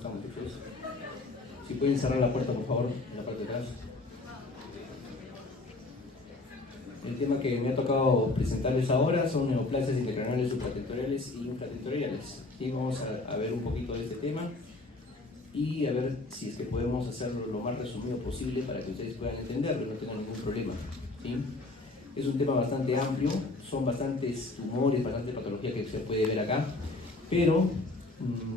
están, muchachos? Si pueden cerrar la puerta, por favor, en la parte de atrás. El tema que me ha tocado presentarles ahora son neoplasias intracraneales supratentoriales y infratentoriales. Y vamos a ver un poquito de este tema y a ver si es que podemos hacerlo lo más resumido posible para que ustedes puedan entenderlo y no tengan ningún problema, ¿sí? Es un tema bastante amplio, son bastantes tumores, bastante patología que se puede ver acá, pero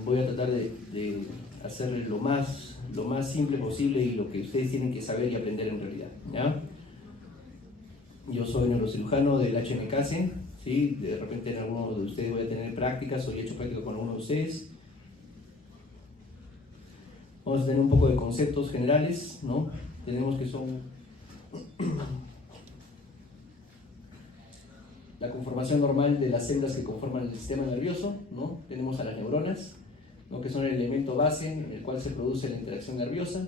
voy a tratar de hacerlo lo más simple posible y lo que ustedes tienen que saber y aprender en realidad, ¿ya? Yo soy neurocirujano del HMKC, ¿sí? De repente en alguno de ustedes voy a tener prácticas o he hecho práctica con alguno de ustedes. Vamos a tener un poco de conceptos generales, ¿no? Tenemos que son la conformación normal de las células que conforman el sistema nervioso, ¿no? Tenemos a las neuronas, ¿no? Que son el elemento base en el cual se produce la interacción nerviosa,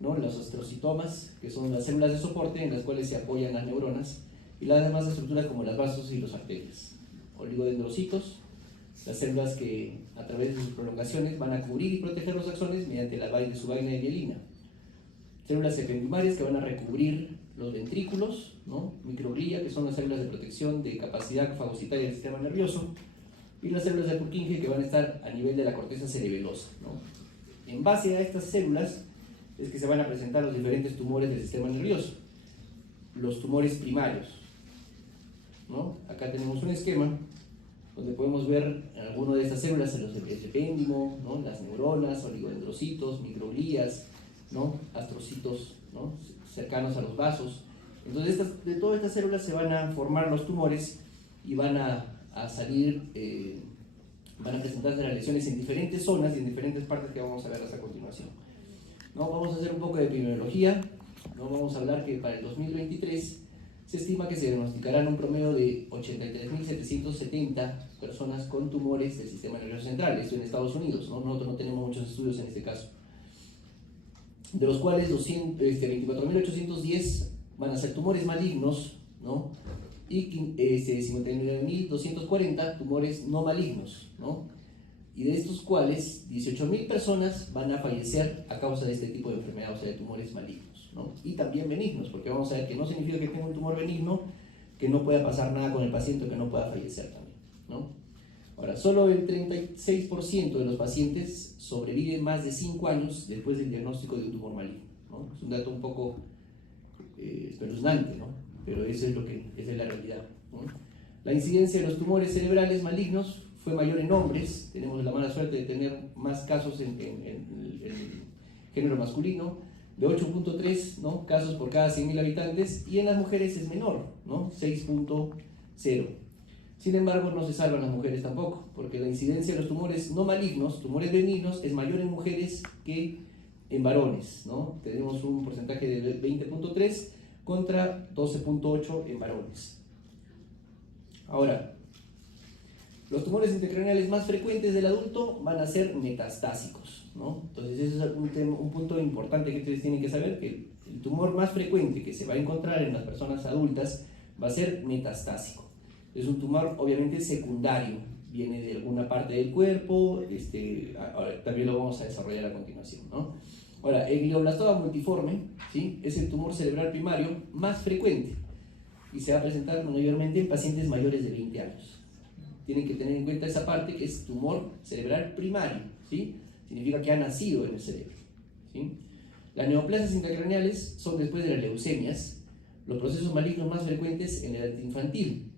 ¿no? Los astrocitomas, que son las células de soporte en las cuales se apoyan las neuronas, y las demás estructuras como las vasos y los arterias. Oligodendrocitos, las células que a través de sus prolongaciones van a cubrir y proteger los axones mediante su vaina de mielina. Células ependimarias que van a recubrir los ventrículos, ¿no? Microglía, que son las células de protección de capacidad fagocitaria del sistema nervioso, y las células de Purkinje que van a estar a nivel de la corteza cerebelosa, ¿no? En base a estas células es que se van a presentar los diferentes tumores del sistema nervioso, los tumores primarios, ¿no? Acá tenemos un esquema donde podemos ver algunas de estas células, el epéndimo, ¿no? Las neuronas, oligodendrocitos, microglías, ¿no? Astrocitos, ¿no? Cercanos a los vasos. Entonces de todas estas células se van a formar los tumores y van a salir, van a presentarse las lesiones en diferentes zonas y en diferentes partes que vamos a ver a continuación, ¿no? Vamos a hacer un poco de epidemiología, ¿no? Vamos a hablar que para el 2023 se estima que se diagnosticarán un promedio de 83.770 personas con tumores del sistema nervioso central, esto en Estados Unidos, ¿no? Nosotros no tenemos muchos estudios en este caso, de los cuales 24.810 van a ser tumores malignos, ¿no? Y 59.240 tumores no malignos, ¿no? Y de estos cuales 18.000 personas van a fallecer a causa de este tipo de enfermedad, o sea, de tumores malignos, ¿no? Y también benignos, porque vamos a ver que no significa que tenga un tumor benigno que no pueda pasar nada con el paciente o que no pueda fallecer también, ¿no? Ahora, solo el 36% de los pacientes sobreviven más de 5 años después del diagnóstico de un tumor maligno, ¿no? Es un dato un poco espeluznante, ¿no? Pero eso es esa es la realidad, ¿no? La incidencia de los tumores cerebrales malignos fue mayor en hombres, tenemos la mala suerte de tener más casos en el género masculino, de 8.3, ¿no? Casos por cada 100.000 habitantes, y en las mujeres es menor, ¿no? 6.0. Sin embargo, no se salvan las mujeres tampoco, porque la incidencia de los tumores no malignos, tumores benignos, es mayor en mujeres que en varones, ¿no? Tenemos un porcentaje de 20.3 contra 12.8 en varones. Ahora, los tumores intracraneales más frecuentes del adulto van a ser metastásicos, ¿no? Entonces ese es un punto importante que ustedes tienen que saber, que el tumor más frecuente que se va a encontrar en las personas adultas va a ser metastásico. Es un tumor obviamente secundario, viene de alguna parte del cuerpo, ahora, también lo vamos a desarrollar a continuación, ¿no? Ahora, el glioblastoma multiforme, ¿sí? Es el tumor cerebral primario más frecuente y se va a presentar mayormente en pacientes mayores de 20 años. Tienen que tener en cuenta esa parte que es tumor cerebral primario, ¿sí? Significa que ha nacido en el cerebro, ¿sí? Las neoplasias intracraneales son, después de las leucemias, los procesos malignos más frecuentes en la edad infantil.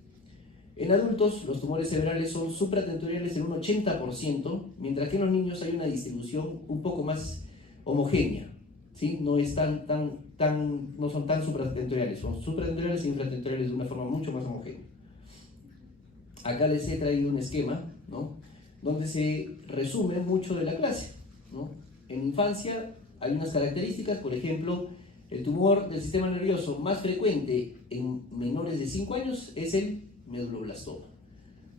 En adultos, los tumores cerebrales son supratentoriales en un 80%, mientras que en los niños hay una distribución un poco más homogénea, ¿sí? No son tan supratentoriales, son supratentoriales e infratentoriales de una forma mucho más homogénea. Acá les he traído un esquema, ¿no? Donde se resume mucho de la clase, ¿no? En infancia hay unas características, por ejemplo, el tumor del sistema nervioso más frecuente en menores de 5 años es el medulloblastoma,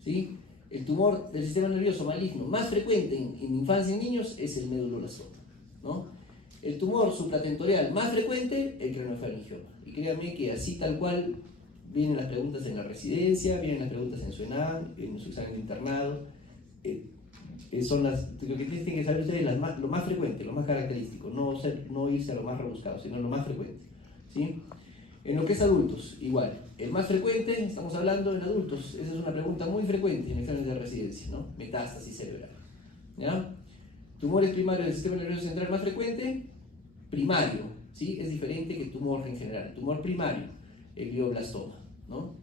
¿sí? El tumor del sistema nervioso maligno más frecuente en infancia y niños es el medulloblastoma, ¿no? El tumor supratentorial más frecuente, el craniofaringioma. Y créanme que así tal cual vienen las preguntas en la residencia, vienen las preguntas en su ENAM, en su examen de internado. son lo que tienen que saber ustedes lo más frecuente, lo más característico, no irse a lo más rebuscado, sino lo más frecuente, ¿sí? En lo que es adultos, igual, el más frecuente, estamos hablando en adultos, esa es una pregunta muy frecuente en exámenes de residencia, ¿no? Metástasis cerebral, ¿ya? Tumores primarios del sistema nervioso central más frecuente, primario, ¿sí? Es diferente que tumor en general, tumor primario, el glioblastoma, ¿no?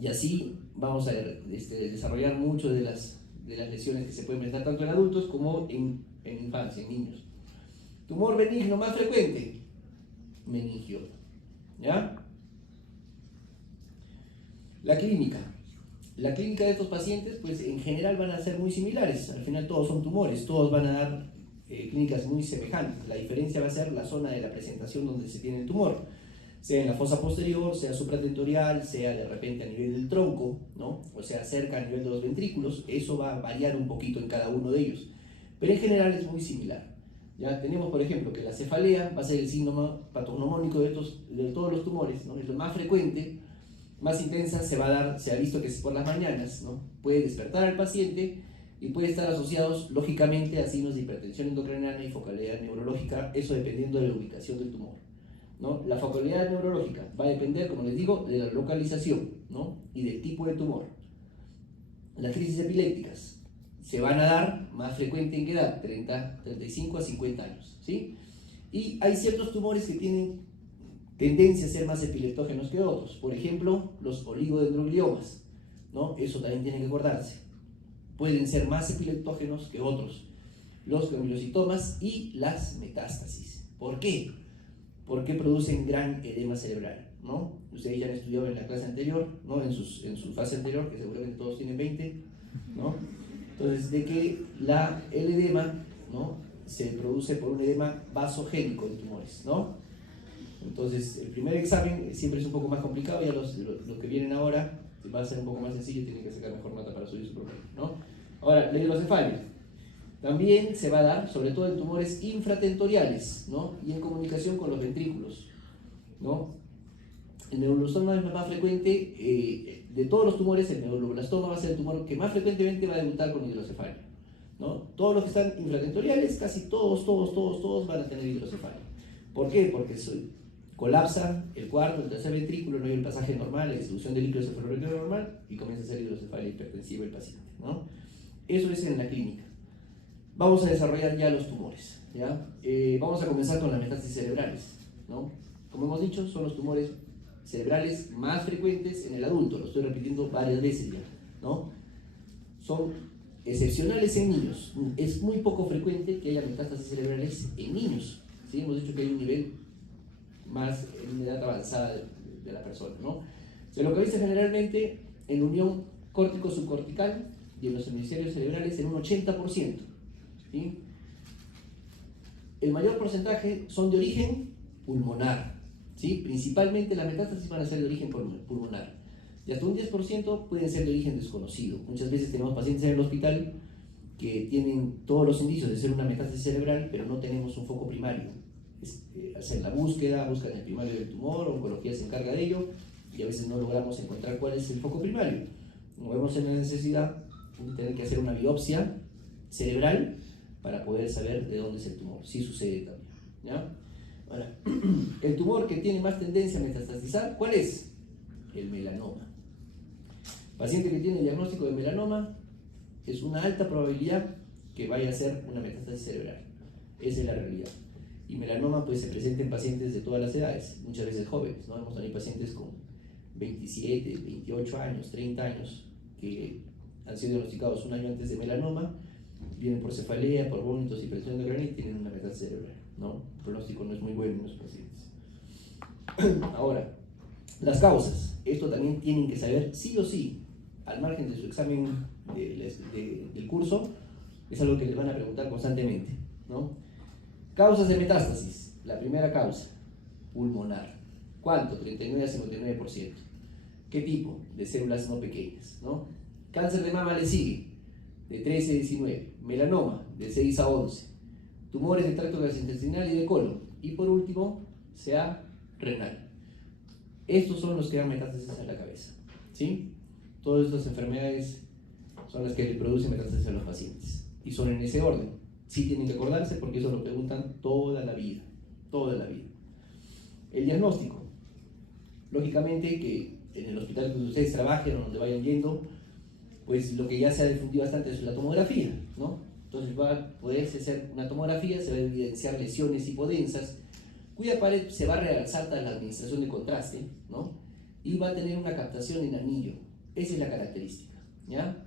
Y así vamos a desarrollar mucho de las lesiones que se pueden presentar tanto en adultos como en infancia, en niños. Tumor benigno más frecuente, meningioma, ¿ya? La clínica de estos pacientes, pues en general van a ser muy similares. Al final todos son tumores, todos van a dar clínicas muy semejantes. La diferencia va a ser la zona de la presentación donde se tiene el tumor, sea en la fosa posterior, sea supratentorial, sea de repente a nivel del tronco, ¿no? O sea cerca a nivel de los ventrículos. Eso va a variar un poquito en cada uno de ellos, pero en general es muy similar. Ya tenemos, por ejemplo, que la cefalea va a ser el síndrome patognomónico de todos los tumores, ¿no? Es lo más frecuente, más intensa, se ha visto que es por las mañanas, ¿no? Puede despertar al paciente y puede estar asociados lógicamente a signos de hipertensión endocrinal y focalidad neurológica, eso dependiendo de la ubicación del tumor, ¿no? La focalidad neurológica va a depender, como les digo, de la localización, ¿no? Y del tipo de tumor. Las crisis epilépticas se van a dar más frecuente en qué edad, 35 a 50 años, ¿sí? Y hay ciertos tumores que tienen tendencia a ser más epileptógenos que otros, por ejemplo, los oligodendrogliomas, ¿no? Eso también tiene que acordarse. Pueden ser más epileptógenos que otros, los gangliositomas y las metástasis. ¿Por qué? Porque producen gran edema cerebral, ¿no? Ustedes ya han estudiado en la clase anterior, ¿no? En su fase anterior, que seguramente todos tienen 20, ¿no? Entonces, de que el edema, ¿no? Se produce por un edema vasogénico en tumores, ¿no? Entonces, el primer examen siempre es un poco más complicado, ya los que vienen ahora va a ser un poco más sencillo, tienen que sacar mejor nota para subir su promedio, ¿no? Ahora, la hidrocefalia también se va a dar, sobre todo en tumores infratentoriales, ¿no? Y en comunicación con los ventrículos, ¿no? El neuroblastoma es más frecuente, de todos los tumores, el neuroblastoma va a ser el tumor que más frecuentemente va a debutar con hidrocefalia, ¿no? Todos los que están infratentoriales, casi todos van a tener hidrocefalia. ¿Por qué? Porque colapsa el cuarto, el tercer ventrículo, no hay el pasaje normal, la distribución del líquido cefalorraquídeo normal y comienza a ser hidrocefalia hipertensiva el paciente, ¿no? Eso es en la clínica. Vamos a desarrollar ya los tumores, ¿ya? Vamos a comenzar con las metástasis cerebrales, ¿no? Como hemos dicho, son los tumores cerebrales más frecuentes en el adulto, lo estoy repitiendo varias veces ya, ¿no? Son excepcionales en niños, es muy poco frecuente que haya metástasis cerebrales en niños, ¿sí? Hemos dicho que hay un nivel más en una edad avanzada de la persona, ¿no? Se localiza generalmente en la unión córtico-subcortical y en los hemisferios cerebrales en un 80%, ¿sí? El mayor porcentaje son de origen pulmonar, ¿sí? Principalmente las metástasis van a ser de origen pulmonar, y hasta un 10% pueden ser de origen desconocido. Muchas veces tenemos pacientes en el hospital que tienen todos los indicios de ser una metástasis cerebral, pero no tenemos un foco primario. Hacer la búsqueda, buscan el primario del tumor, oncología se encarga de ello, y a veces no logramos encontrar cuál es el foco primario. Nos vemos en la necesidad de tener que hacer una biopsia cerebral para poder saber de dónde es el tumor. Sí sucede también, ¿ya? Ahora, el tumor que tiene más tendencia a metastasizar, ¿cuál es? El melanoma. Paciente que tiene diagnóstico de melanoma, es una alta probabilidad que vaya a ser una metástasis cerebral. Esa es la realidad. Y melanoma pues se presenta en pacientes de todas las edades, muchas veces jóvenes, ¿no? Hemos tenido pacientes con 27, 28 años, 30 años, que han sido diagnosticados un año antes de melanoma, vienen por cefalea, por vómitos y presión de granito y tienen una metástasis cerebral, ¿no? El pronóstico no es muy bueno en los pacientes. Ahora, las causas, esto también tienen que saber sí o sí, al margen de su examen del curso, es algo que les van a preguntar constantemente, ¿no? Causas de metástasis, la primera causa, pulmonar. ¿Cuánto? 39 a 59%. ¿Qué tipo? De células no pequeñas, ¿no? Cáncer de mama le sigue, de 13 a 19. Melanoma, de 6 a 11. Tumores de tracto gastrointestinal y de colon. Y por último, CA renal. Estos son los que dan metástasis a la cabeza, ¿sí? Todas estas enfermedades son las que le producen metástasis a los pacientes. Y son en ese orden. Sí tienen que acordarse porque eso lo preguntan toda la vida. Toda la vida. El diagnóstico. Lógicamente que en el hospital donde ustedes trabajen o donde vayan yendo, pues lo que ya se ha difundido bastante es la tomografía, ¿no? Entonces va a poderse hacer una tomografía, se va a evidenciar lesiones hipodensas, cuya pared se va a realzar tras la administración de contraste, ¿no? Y va a tener una captación en anillo. Esa es la característica, ¿ya?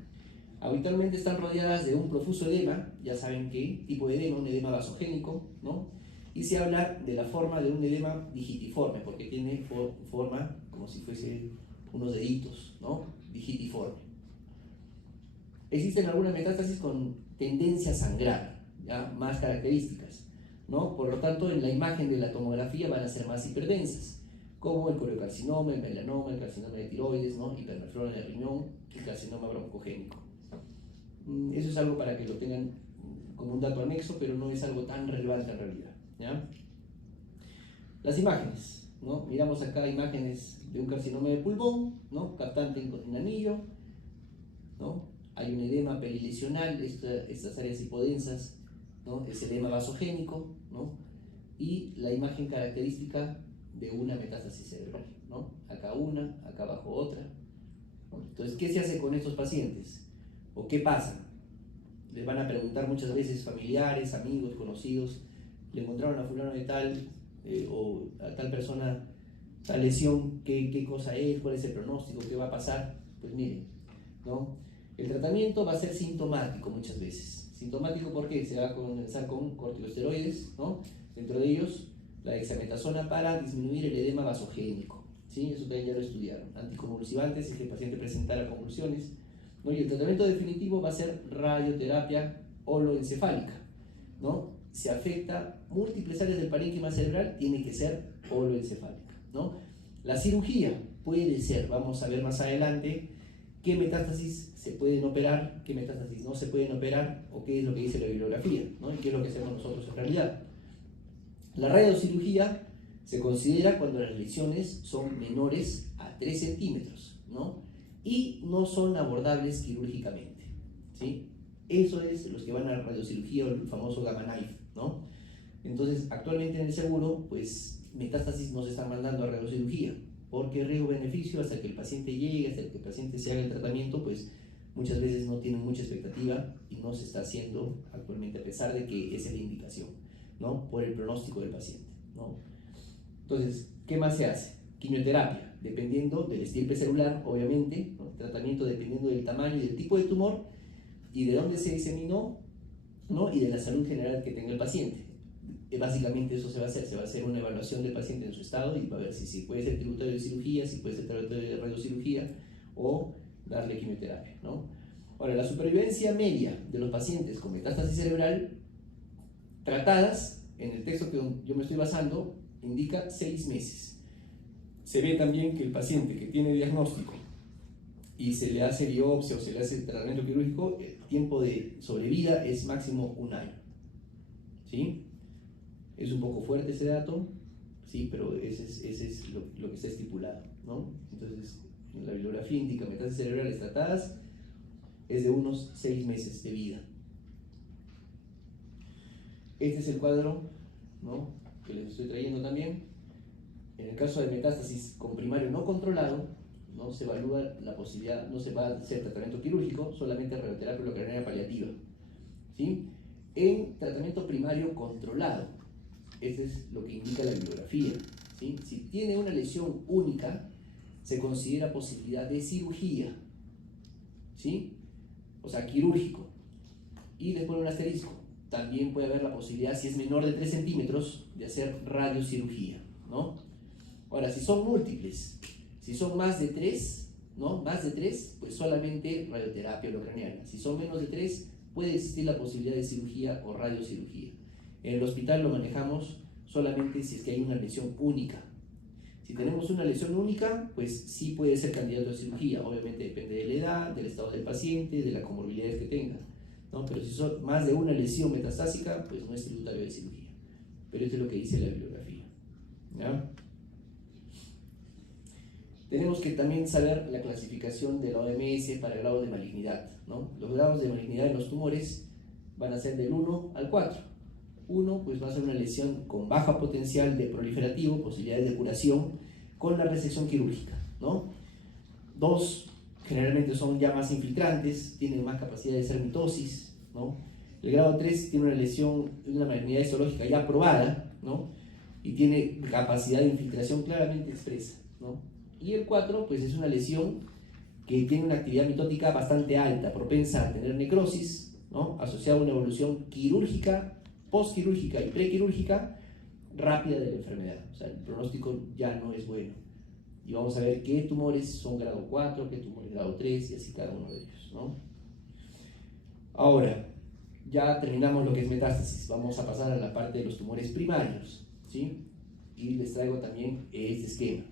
Habitualmente están rodeadas de un profuso edema, ya saben qué tipo de edema, un edema vasogénico, ¿no? Y se habla de la forma de un edema digitiforme, porque tiene forma como si fuese unos deditos, ¿no? Digitiforme. Existen algunas metástasis con tendencia a sangrar, ¿ya? Más características, ¿no? Por lo tanto, en la imagen de la tomografía van a ser más hiperdensas, como el coriocarcinoma, el melanoma, el carcinoma de tiroides, ¿no? Hipermeflora en el riñón, el carcinoma broncogénico. Eso es algo para que lo tengan como un dato anexo, pero no es algo tan relevante en realidad, ¿ya? Las imágenes, ¿no? Miramos acá imágenes de un carcinoma de pulmón, ¿no? Captante en anillo, ¿no? Hay un edema perilesional, estas áreas hipodensas, ¿no? Es edema vasogénico, ¿no? Y la imagen característica de una metástasis cerebral, ¿no? Acá una, acá abajo otra. Entonces, ¿qué se hace con estos pacientes? ¿O qué pasa? Les van a preguntar muchas veces familiares, amigos, conocidos, le encontraron a fulano de tal, o a tal persona, tal lesión, ¿qué cosa es? ¿Cuál es el pronóstico? ¿Qué va a pasar? Pues miren, ¿no? El tratamiento va a ser sintomático muchas veces. Sintomático porque se va a comenzar con corticosteroides, ¿no? Dentro de ellos, la dexametasona para disminuir el edema vasogénico, ¿sí? Eso también ya lo estudiaron. Anticonvulsivantes si el paciente presentara convulsiones, ¿no? Y el tratamiento definitivo va a ser radioterapia holoencefálica, ¿no? Se afecta múltiples áreas del parénquima cerebral, tiene que ser holoencefálica, ¿no? La cirugía puede ser, vamos a ver más adelante, qué metástasis se pueden operar, qué metástasis no se pueden operar, o qué es lo que dice la bibliografía, ¿no? Y qué es lo que hacemos nosotros en realidad. La radiocirugía se considera cuando las lesiones son menores a 3 centímetros, ¿no? Y no son abordables quirúrgicamente, ¿sí? Eso es los que van a radiocirugía o el famoso gamma knife, ¿no? Entonces, actualmente en el seguro, pues metástasis no se están mandando a radiocirugía, porque riesgo-beneficio hasta que el paciente llegue, hasta que el paciente se haga el tratamiento, pues muchas veces no tienen mucha expectativa y no se está haciendo actualmente, a pesar de que esa es la indicación, ¿no? Por el pronóstico del paciente, ¿no? Entonces, ¿qué más se hace? Quimioterapia, dependiendo del estirpe celular, obviamente, ¿no? Tratamiento dependiendo del tamaño y del tipo de tumor y de dónde se diseminó, ¿no? Y de la salud general que tenga el paciente. Básicamente eso se va a hacer una evaluación del paciente en su estado y va a ver si puede ser tributario de cirugía, si puede ser tributario de radiocirugía o darle quimioterapia, ¿no? Ahora, la supervivencia media de los pacientes con metástasis cerebral tratadas, en el texto que yo me estoy basando, indica 6 meses. Se ve también que el paciente que tiene diagnóstico y se le hace biopsia o se le hace tratamiento quirúrgico, el tiempo de sobrevida es máximo 1 año, ¿sí? Es un poco fuerte ese dato, sí, pero ese es lo que está estipulado, ¿no? Entonces, la bibliografía indica metástasis cerebrales tratadas es de unos 6 meses de vida. Este es el cuadro, ¿no?, que les estoy trayendo también. En el caso de metástasis con primario no controlado, no se evalúa la posibilidad, no se va a hacer tratamiento quirúrgico, solamente radioterapia localinaria paliativa, ¿sí? En tratamiento primario controlado, eso es lo que indica la bibliografía, ¿sí? Si tiene una lesión única, se considera posibilidad de cirugía, ¿sí? O sea, quirúrgico. Y después un asterisco, también puede haber la posibilidad, si es menor de 3 centímetros, de hacer radiocirugía, ¿no? Ahora, si son múltiples, si son más de 3, ¿no? Más de 3, pues solamente radioterapia holocraniana. Si son menos de 3, puede existir la posibilidad de cirugía o radiocirugía. En el hospital lo manejamos solamente si es que hay una lesión única. Si tenemos una lesión única, pues sí puede ser candidato a cirugía. Obviamente depende de la edad, del estado del paciente, de las comorbilidades que tenga, ¿no? Pero si son más de una lesión metastásica, pues no es tributario de cirugía. Pero esto es lo que dice la bibliografía, ¿ya? tenemos que también saber la clasificación de la OMS para grados de malignidad, ¿no? Los grados de malignidad en los tumores van a ser del 1 al 4. 1 pues va a ser una lesión con baja potencial de proliferativo, posibilidades de curación con la resección quirúrgica, ¿no? 2 generalmente son ya más infiltrantes, tienen más capacidad de hacer mitosis, ¿no? El grado 3 tiene una lesión, una malignidad histológica ya probada, ¿no? Y tiene capacidad de infiltración claramente expresa, ¿no? Y el 4 pues es una lesión que tiene una actividad mitótica bastante alta, propensa a tener necrosis, ¿no? Asociada a una evolución quirúrgica, postquirúrgica y prequirúrgica rápida de la enfermedad. O sea, el pronóstico ya no es bueno. Y vamos a ver qué tumores son grado 4, qué tumores grado 3 y así cada uno de ellos, ¿no? Ahora, ya terminamos lo que es metástasis. Vamos a pasar a la parte de los tumores primarios, ¿sí? Y les traigo también este esquema.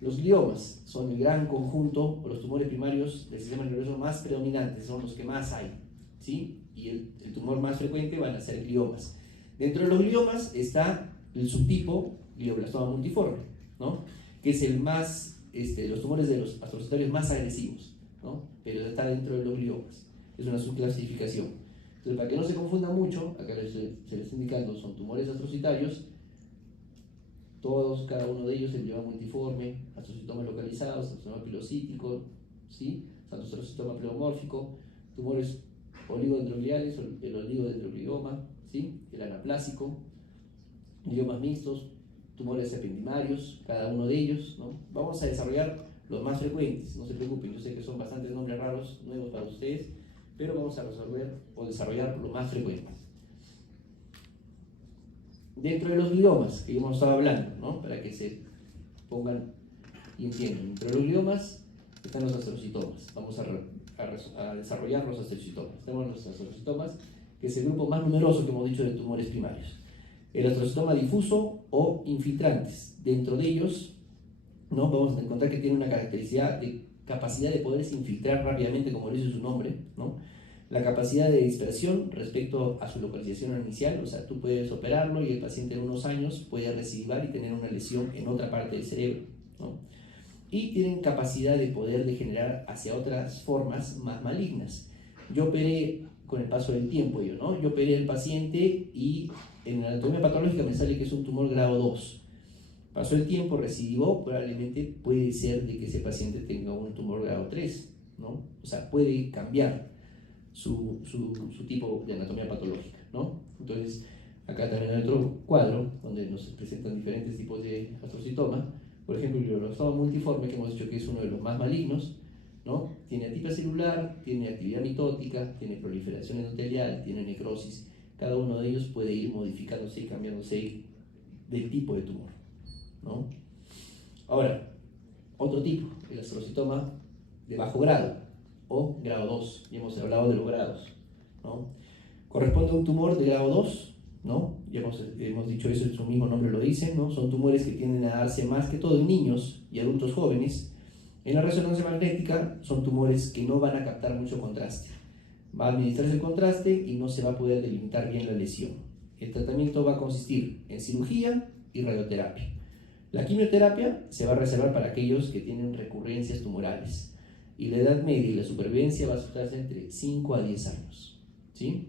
Los gliomas son el gran conjunto, o los tumores primarios del sistema nervioso más predominantes, son los que más hay, ¿sí? Y el tumor más frecuente van a ser gliomas. Dentro de los gliomas está el subtipo glioblastoma multiforme, ¿no? Que es el más, los tumores de los astrocitarios más agresivos, ¿no? Pero está dentro de los gliomas. Es una subclasificación. Entonces, para que no se confunda mucho, acá se les está indicando, son tumores astrocitarios, todos, cada uno de ellos, el glioma multiforme, astrocitomas localizados, astrocitoma pilocítico, ¿sí? Astrocitoma pleomórfico, tumores oligodendrogliales, el oligodendroglioma, ¿sí? El anaplásico, gliomas mixtos, tumores ependimarios, cada uno de ellos, ¿no? Vamos a desarrollar los más frecuentes, no se preocupen, yo sé que son bastantes nombres raros, nuevos para ustedes, pero vamos a resolver o desarrollar los más frecuentes. Dentro de los gliomas que hemos estado hablando, ¿no? Para que se pongan y entiendan, dentro de los gliomas están los astrocitomas. Vamos a desarrollar los astrocitomas. Tenemos los astrocitomas, que es el grupo más numeroso que hemos dicho de tumores primarios. El astrocitoma difuso o infiltrantes. Dentro de ellos, ¿no? Vamos a encontrar que tiene una característica de capacidad de poderse infiltrar rápidamente, como lo dice su nombre, ¿no? La capacidad de dispersión respecto a su localización inicial, o sea, tú puedes operarlo y el paciente en unos años puede recidivar y tener una lesión en otra parte del cerebro, ¿no? Y tienen capacidad de poder degenerar hacia otras formas más malignas. Yo operé con el paso del tiempo, ¿no? Yo operé al paciente y en la anatomía patológica me sale que es un tumor grado 2. Pasó el tiempo, recidivó, probablemente puede ser de que ese paciente tenga un tumor grado 3, ¿no? O sea, puede cambiar su tipo de anatomía patológica, ¿no? Entonces, acá también hay otro cuadro donde nos presentan diferentes tipos de astrocitoma. Por ejemplo, el glioblastoma multiforme, que hemos dicho que es uno de los más malignos, ¿no? Tiene atipia celular, tiene actividad mitótica, tiene proliferación endotelial, tiene necrosis. Cada uno de ellos puede ir modificándose y cambiándose del tipo de tumor, ¿no? Ahora, otro tipo, el astrocitoma de bajo grado o grado 2, ya hemos hablado de los grados, ¿no? Corresponde a un tumor de grado 2, ¿no? Ya hemos dicho eso, su mismo nombre lo dice, ¿no? Son tumores que tienden a darse más que todo en niños y adultos jóvenes. En la resonancia magnética son tumores que no van a captar mucho contraste. Va a administrarse el contraste y no se va a poder delimitar bien la lesión. El tratamiento va a consistir en cirugía y radioterapia. La quimioterapia se va a reservar para aquellos que tienen recurrencias tumorales. Y la edad media y la supervivencia va a estar entre 5 a 10 años, ¿sí?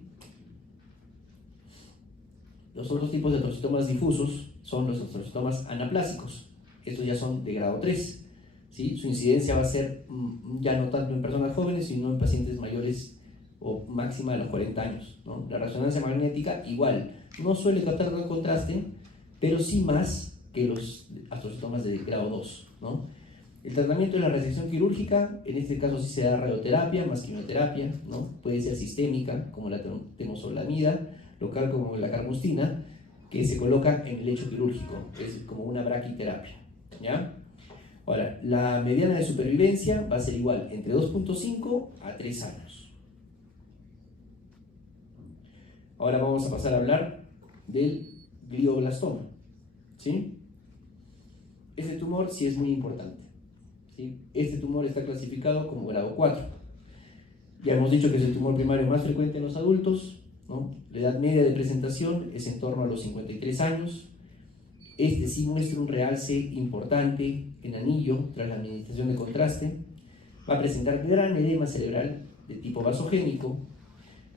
Los otros tipos de astrocitomas difusos son los astrocitomas anaplásicos. Estos ya son de grado 3, ¿sí? Su incidencia va a ser ya no tanto en personas jóvenes, sino en pacientes mayores o máxima de los 40 años, ¿no? La resonancia magnética igual, no suele captar tanto contraste, pero sí más que los astrocitomas de grado 2, ¿no? El tratamiento de la resección quirúrgica, en este caso sí se da radioterapia más quimioterapia, ¿no? Puede ser sistémica, como la temozolomida, local como la carmustina, que se coloca en el lecho quirúrgico, es como una braquiterapia, ¿ya? Ahora, la mediana de supervivencia va a ser igual, entre 2.5 a 3 años. Ahora vamos a pasar a hablar del glioblastoma, ¿sí? Este tumor sí es muy importante. ¿Sí? Este tumor está clasificado como grado 4. Ya hemos dicho que es el tumor primario más frecuente en los adultos, ¿no? La edad media de presentación es en torno a los 53 años. Este sí muestra un realce importante en anillo tras la administración de contraste. Va a presentar gran edema cerebral de tipo vasogénico.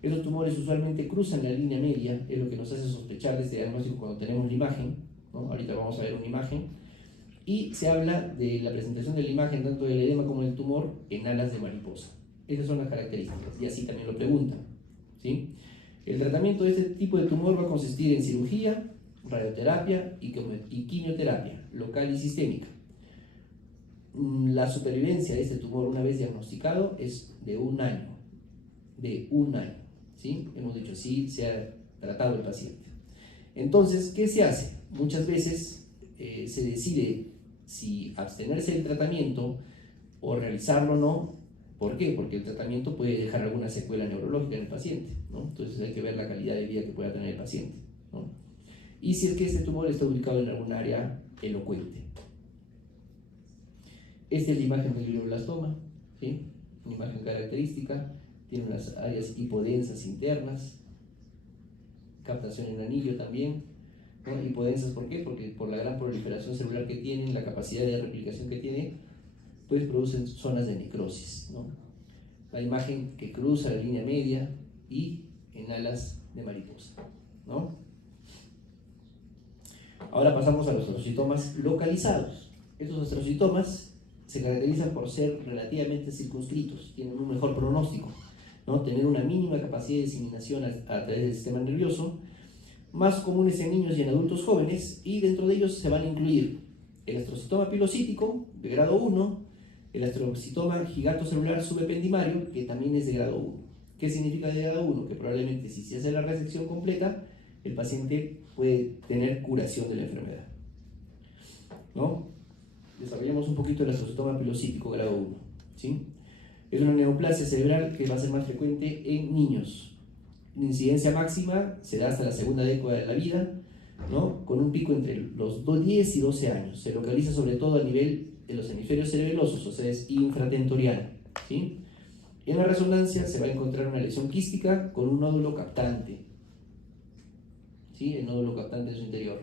Estos tumores usualmente cruzan la línea media, es lo que nos hace sospechar de este diagnóstico cuando tenemos la imagen, ¿no? Ahorita vamos a ver una imagen. Y se habla de la presentación de la imagen, tanto del edema como del tumor, en alas de mariposa. Esas son las características, y así también lo preguntan, ¿sí? El tratamiento de este tipo de tumor va a consistir en cirugía, radioterapia y quimioterapia, local y sistémica. La supervivencia de este tumor una vez diagnosticado es de un año, ¿sí? Hemos dicho, así se ha tratado el paciente. Entonces, ¿qué se hace? Muchas veces se decide si abstenerse del tratamiento o realizarlo o no. ¿Por qué? Porque el tratamiento puede dejar alguna secuela neurológica en el paciente, ¿no? Entonces hay que ver la calidad de vida que pueda tener el paciente, ¿no? Y si es que este tumor está ubicado en algún área elocuente. Esta es la imagen del glioblastoma, ¿sí? Una imagen característica, tiene unas áreas hipodensas internas, captación en anillo también, ¿no? Hipodensas, ¿por qué? Porque por la gran proliferación celular que tienen, la capacidad de replicación que tiene, pues producen zonas de necrosis, ¿no? La imagen que cruza la línea media y en alas de mariposa, ¿no? Ahora pasamos a los astrocitomas localizados. Estos astrocitomas se caracterizan por ser relativamente circunscritos, tienen un mejor pronóstico, ¿no? Tener una mínima capacidad de diseminación a través del sistema nervioso, más comunes en niños y en adultos jóvenes, y dentro de ellos se van a incluir el astrocitoma pilocítico de grado 1, el astrocitoma gigatocelular subependimario, que también es de grado 1. ¿Qué significa de grado 1? Que probablemente si se hace la resección completa, el paciente puede tener curación de la enfermedad, ¿no? Desarrollamos un poquito el astrocitoma pilocítico grado 1, ¿sí? Es una neoplasia cerebral que va a ser más frecuente en niños. La incidencia máxima se da hasta la segunda década de la vida, ¿no? Con un pico entre los 10 y 12 años. Se localiza sobre todo a nivel de los hemisferios cerebelosos, o sea, es infratentorial, ¿sí? En la resonancia se va a encontrar una lesión quística con un nódulo captante, ¿sí? El nódulo captante en su interior.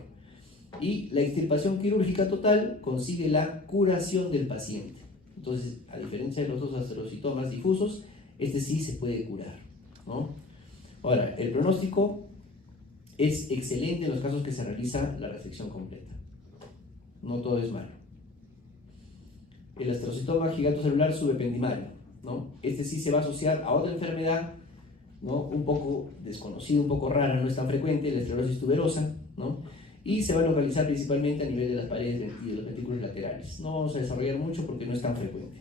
Y la extirpación quirúrgica total consigue la curación del paciente. Entonces, a diferencia de los otros astrocitomas difusos, este sí se puede curar, ¿no? Ahora, el pronóstico es excelente en los casos que se realiza la resección completa. No todo es malo. El astrocitoma gigatocelular subependimario, ¿no? Este sí se va a asociar a otra enfermedad, ¿no? Un poco desconocida, un poco rara, no es tan frecuente, la esclerosis tuberosa, ¿no? Y se va a localizar principalmente a nivel de las paredes y de los ventrículos laterales. No vamos a desarrollar mucho porque no es tan frecuente.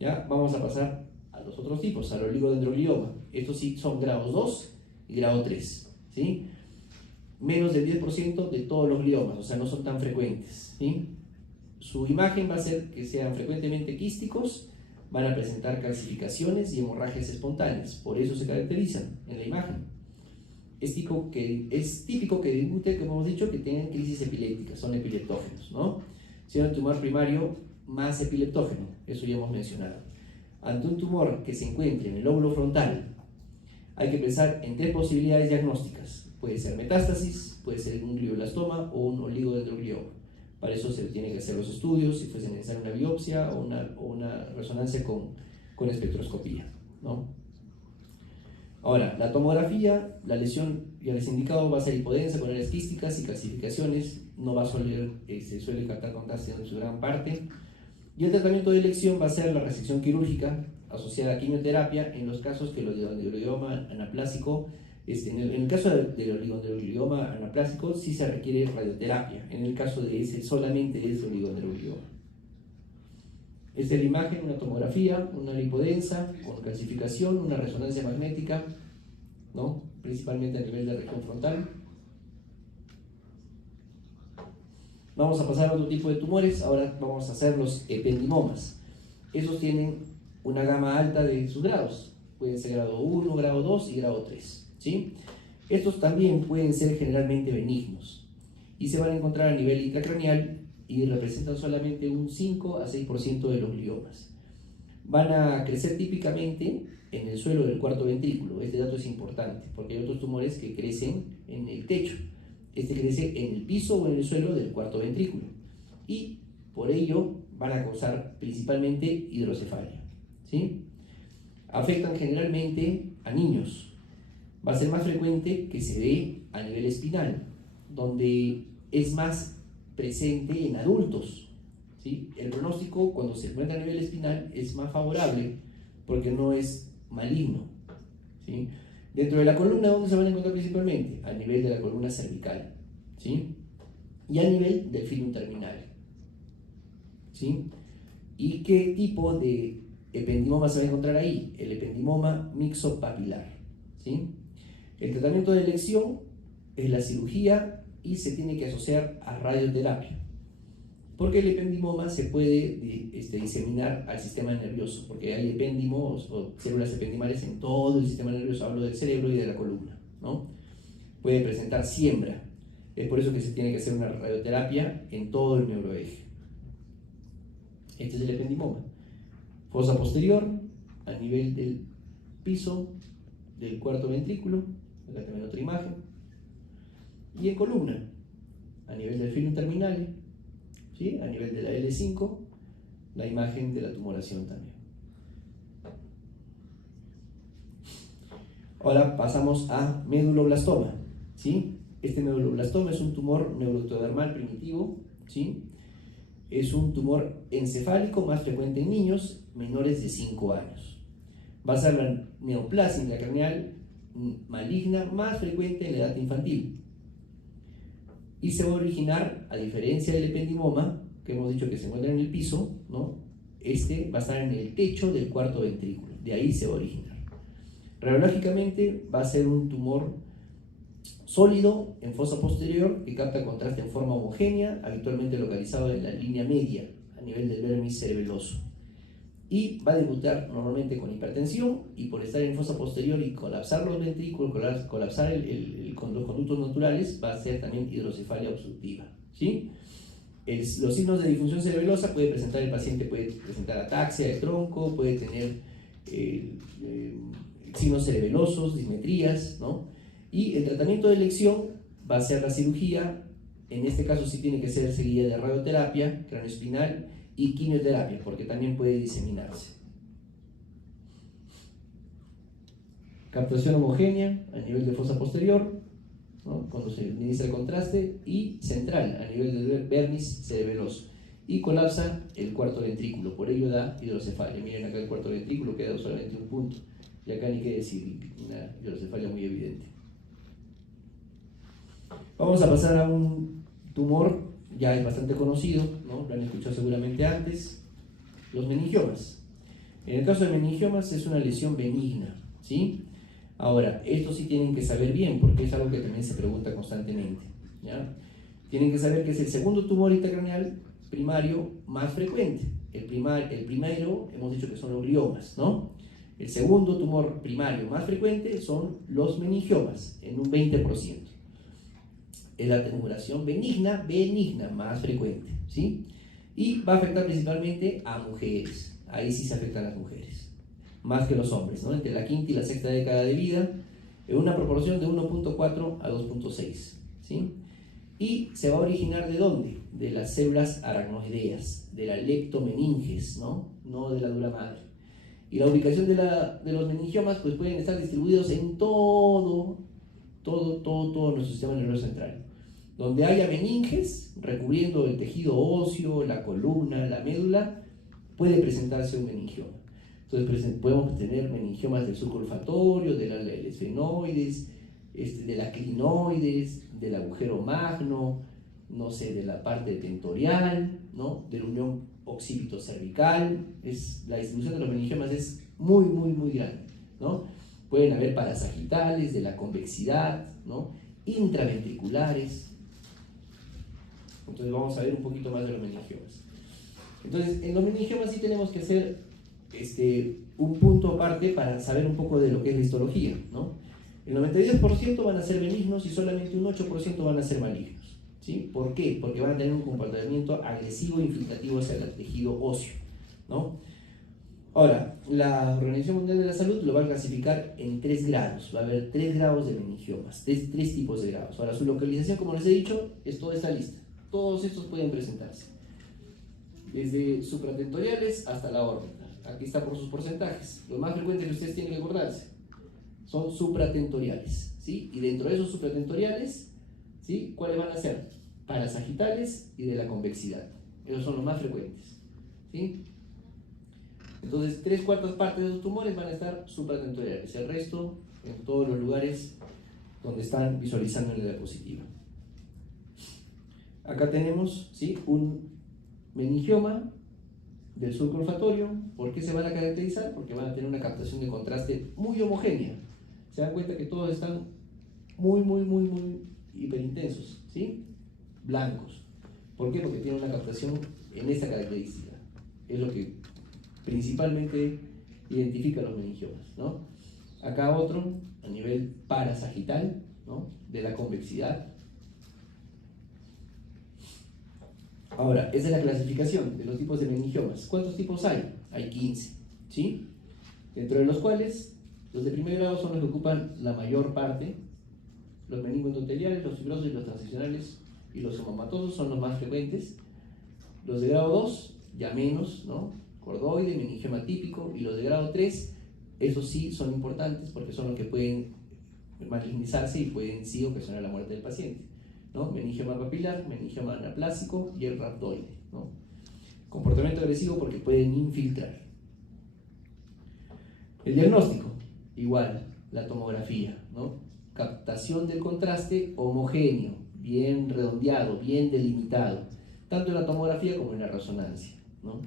Ya, vamos a pasar a los otros tipos, al oligodendroglioma. Estos sí son grados 2 y grado 3, ¿sí? Menos del 10% de todos los gliomas, o sea, no son tan frecuentes, ¿sí? Su imagen va a ser que sean frecuentemente quísticos, van a presentar calcificaciones y hemorragias espontáneas, por eso se caracterizan en la imagen. Es típico que debute, como hemos dicho, que tengan crisis epilépticas, son epileptógenos, ¿no? Siendo el tumor primario más epileptógeno, eso ya hemos mencionado. Ante un tumor que se encuentre en el lóbulo frontal, hay que pensar en 3 posibilidades diagnósticas. Puede ser metástasis, puede ser un glioblastoma o un oligodendroglioma. Para eso se tienen que hacer los estudios, si fuese necesaria una biopsia o una resonancia con espectroscopía, ¿no? Ahora, la tomografía, la lesión, ya les he indicado, va a ser hipodensa con áreas quísticas y calcificaciones, no va a se suele captar contraste en su gran parte. Y el tratamiento de elección va a ser la resección quirúrgica asociada a quimioterapia en los casos que el oligodendroglioma anaplásico, en el caso del oligodendroglioma anaplásico sí se requiere radioterapia, en el caso de ese solamente es oligodendroglioma. Esta es la imagen, una tomografía, una lipodensa con calcificación, una resonancia magnética, ¿no? Principalmente a nivel de la región frontal. Vamos a pasar a otro tipo de tumores, ahora vamos a hacer los ependimomas. Esos tienen una gama alta de sus grados, pueden ser grado 1, grado 2 y grado 3, ¿sí? Estos también pueden ser generalmente benignos y se van a encontrar a nivel intracraneal y representan solamente un 5 a 6% de los gliomas. Van a crecer típicamente en el suelo del cuarto ventrículo. Este dato es importante porque hay otros tumores que crecen en el techo. Este crece en el piso o en el suelo del cuarto ventrículo y por ello van a causar principalmente hidrocefalia, ¿sí? Afectan generalmente a niños. Va a ser más frecuente que se ve a nivel espinal, donde es más presente en adultos, ¿sí? El pronóstico cuando se encuentra a nivel espinal es más favorable porque no es maligno, ¿sí? Dentro de la columna, ¿dónde se van a encontrar principalmente? A nivel de la columna cervical, ¿sí? Y a nivel del filum terminal, ¿sí? ¿Y qué tipo de ependimoma se va a encontrar ahí? El ependimoma mixopapilar, ¿sí? El tratamiento de elección es la cirugía y se tiene que asociar a radioterapia, porque el ependimoma se puede diseminar al sistema nervioso, porque hay epéndimos o células ependimales en todo el sistema nervioso, hablo del cerebro y de la columna, ¿no? Puede presentar siembra, es por eso que se tiene que hacer una radioterapia en todo el neuroeje. Este es el ependimoma. Fosa posterior, a nivel del piso del cuarto ventrículo, acá también otra imagen, y en columna, a nivel del filum terminal, ¿sí? A nivel de la L5, la imagen de la tumoración también. Ahora pasamos a meduloblastoma, ¿sí? Este meduloblastoma es un tumor neuroectodermal primitivo, ¿sí? Es un tumor encefálico más frecuente en niños menores de 5 años. Va a ser la neoplasia intracraneal maligna más frecuente en la edad infantil. Y se va a originar, a diferencia del ependimoma, que hemos dicho que se encuentra en el piso, ¿no? Este va a estar en el techo del cuarto ventrículo, de ahí se va a originar. Radiológicamente va a ser un tumor sólido en fosa posterior que capta contraste en forma homogénea, habitualmente localizado en la línea media, a nivel del vermis cerebeloso. Y va a debutar normalmente con hipertensión y por estar en fosa posterior y colapsar los ventrículos, colapsar los conductos naturales, va a ser también hidrocefalia obstructiva, ¿sí? Los signos de disfunción cerebelosa puede presentar el paciente, puede presentar ataxia de tronco, puede tener signos cerebelosos, dismetrías, ¿no? Y el tratamiento de elección va a ser la cirugía, en este caso sí tiene que ser seguida de radioterapia craneoespinal y quimioterapia, porque también puede diseminarse. Captación homogénea a nivel de fosa posterior, ¿no? Cuando se administra el contraste, y central a nivel del vermis cerebeloso, y colapsa el cuarto ventrículo, por ello da hidrocefalia. Miren acá el cuarto ventrículo queda solamente un punto, y acá ni qué decir, una hidrocefalia muy evidente. Vamos a pasar a un tumor ya es bastante conocido, ¿no? Lo han escuchado seguramente antes, los meningiomas. En el caso de meningiomas es una lesión benigna, ¿sí? Ahora, esto sí tienen que saber bien, porque es algo que también se pregunta constantemente, ¿ya? Tienen que saber que es el segundo tumor intracraneal primario más frecuente. El primero hemos dicho que son los gliomas, ¿no? El segundo tumor primario más frecuente son los meningiomas, en un 20%. Es la tumoración benigna más frecuente, ¿sí? Y va a afectar principalmente a mujeres. Ahí sí se afectan a las mujeres, más que los hombres, ¿no? Entre la quinta y la sexta década de vida, en una proporción de 1.4 a 2.6, ¿sí? Y se va a originar ¿de dónde? De las células aracnoideas, de la leptomeninges, ¿no? No de la dura madre. Y la ubicación de los meningiomas pues pueden estar distribuidos en todo nuestro sistema nervioso central. Donde haya meninges recubriendo el tejido óseo, la columna, la médula, puede presentarse un meningioma. Entonces podemos tener meningiomas del surco olfatorio, de las esfenoides, de las clinoides, del agujero magno, no sé, de la parte tentorial, ¿no? De la unión occipito-cervical. La distribución de los meningiomas es muy grande, ¿no? Pueden haber parasagitales, de la convexidad, ¿no? Intraventriculares. Entonces vamos a ver un poquito más de los meningiomas. Entonces, en los meningiomas sí tenemos que hacer un punto aparte para saber un poco de lo que es la histología, ¿no? El 92% van a ser benignos y solamente un 8% van a ser malignos, ¿sí? ¿Por qué? Porque van a tener un comportamiento agresivo e infiltrativo hacia el tejido óseo, ¿no? Ahora, la Organización Mundial de la Salud lo va a clasificar en 3 grados. Va a haber 3 grados de meningiomas, tres tipos de grados. Ahora, su localización, como les he dicho, es toda esta lista. Todos estos pueden presentarse, desde supratentoriales hasta la órbita. Aquí está por sus porcentajes. Los más frecuentes que ustedes tienen que acordarse son supratentoriales, ¿sí? Y dentro de esos supratentoriales, ¿sí?, ¿cuáles van a ser? Parasagital y de la convexidad. Esos son los más frecuentes, ¿sí? Entonces, 3/4 partes de los tumores van a estar supratentoriales, el resto en todos los lugares donde están visualizando en la diapositiva. Acá tenemos, ¿sí?, un meningioma del surco olfatorio. ¿Por qué se van a caracterizar? Porque van a tener una captación de contraste muy homogénea. Se dan cuenta que todos están muy hiperintensos, ¿sí?, blancos. ¿Por qué? Porque tienen una captación en esta característica. Es lo que principalmente identifica los meningiomas, ¿no? Acá otro a nivel parasagital, ¿no?, de la convexidad. Ahora, esa es la clasificación de los tipos de meningiomas. ¿Cuántos tipos hay? Hay 15, ¿sí? Dentro de los cuales los de primer grado son los que ocupan la mayor parte. Los meningoendoteliales, los fibrosos y los transicionales y los hemomatosos son los más frecuentes. Los de grado 2, ya menos, ¿no? Cordoide, meningioma típico. Y los de grado 3, esos sí son importantes porque son los que pueden malignizarse y pueden sí ocasionar la muerte del paciente, ¿no? Meningioma papilar, meningioma anaplásico y el rhabdoide, ¿no? Comportamiento agresivo porque pueden infiltrar. El diagnóstico, igual, la tomografía, ¿no? Captación del contraste homogéneo, bien redondeado, bien delimitado, tanto en la tomografía como en la resonancia, ¿no?